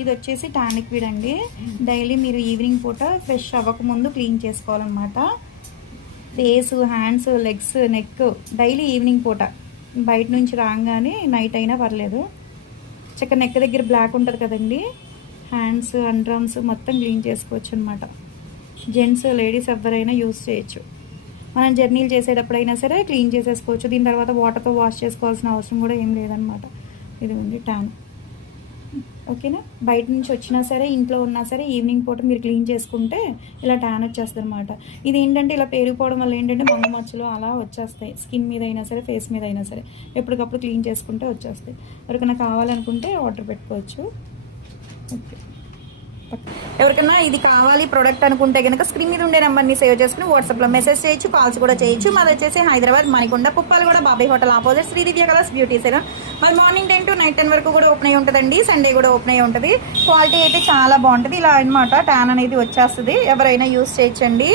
ఇది వచ్చేసి tan liquid అండి. డైలీ మీరు ఈవినింగ్ పూట ఫ్రెష్ అవ్వకముందు క్లీన్ చేసుకోవాలన్నమాట. Face, hands, legs, neck daily evening పూట. బయట నుంచి రాగానే నైట్ అయినా పర్లేదు. చక్కగా నెక్ దగ్గర బ్లాక్ ఉంటుంది కదండి, హ్యాండ్స్, అండర్ ఆర్మ్స్ మొత్తం క్లీన్ చేసుకోవచ్చు అనమాట. జెంట్స్, లేడీస్ ఎవరైనా యూస్ చేయొచ్చు. మనం జర్నీలు చేసేటప్పుడైనా సరే క్లీన్ చేసేసుకోవచ్చు. దీని తర్వాత వాటర్తో వాష్ చేసుకోవాల్సిన అవసరం కూడా ఏం లేదనమాట. ఇది ఉంది టాన్. ఓకేనా. బయట నుంచి వచ్చినా సరే, ఇంట్లో ఉన్నా సరే ఈవినింగ్ పూట మీరు క్లీన్ చేసుకుంటే ఇలా ట్యాన్ వచ్చేస్తుంది అనమాట. ఇది ఏంటంటే ఇలా పేరుకోవడం వల్ల ఏంటంటే మంగు మచ్చలు అలా వచ్చేస్తాయి. స్కిన్ మీద అయినా సరే, ఫేస్ మీద అయినా సరే ఎప్పటికప్పుడు క్లీన్ చేసుకుంటే వచ్చేస్తాయి. ఎవరికైనా కావాలనుకుంటే ఆర్డర్ పెట్టుకోవచ్చు. ఓకే. ఎవరికైనా ఇది కావాలి ప్రోడక్ట్ అనుకుంటే కనుక స్క్రీన్ మీద ఉండే నెంబర్ని సేవ్ చేసుకుని వాట్సాప్లో మెసేజ్ చేయొచ్చు, కాల్స్ కూడా చేయొచ్చు. మాది వచ్చేసి హైదరాబాద్ మణికొండ పుప్పాలగూడ బాబాయ్ హోటల్ ఆపోజిట్ శ్రీ దివ్య కలర్స్ బ్యూటీ సెలూన్. మరి మార్నింగ్ 10 to నైట్ 10 వరకు కూడా ఓపెన్ అయి ఉంటుందండి. సండే కూడా ఓపెన్ అయి ఉంటుంది. క్వాలిటీ అయితే చాలా బాగుంటుంది. ఇలా అనమాట ట్యాన్ అనేది వచ్చేస్తుంది. ఎవరైనా యూస్ చేయొచ్చండి.